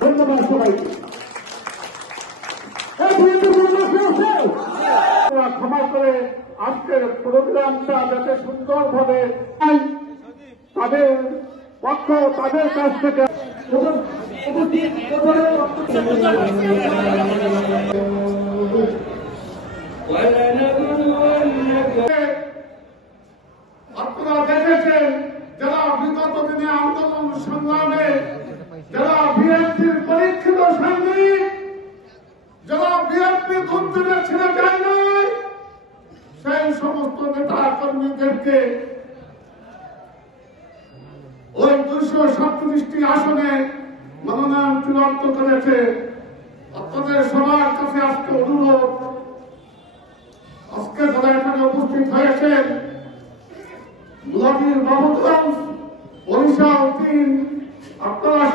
ধন্যবাদ সবাইকে। এই গুরুত্বপূর্ণ আছে? আপনারা ক্ষমা করে আজকের প্রোগ্রামটা যাতে সুন্দরভাবে তাদের পক্ষ তাদের কাছ থেকে। আপনারা দেখেছেন যারা আন্দোলন সংগ্রামে যারা বিএনপির পরীক্ষিত সাংবাদিক যারা বিএনপি কর্তৃত্বে ছেড়ে যায় নাই, সেই সমস্ত নেতা কর্মীদেরকে ওই দুশো সাতত্রিশটি আসনে মনোনয়ন চূড়ান্ত করেছে। আপনাদের সবার কাছে আজকে অনুরোধ, আজকে যারা এখানে উপস্থিত হয়েছেন, মুলাদির বাবুগঞ্জ বরিশাল তিন আপনারা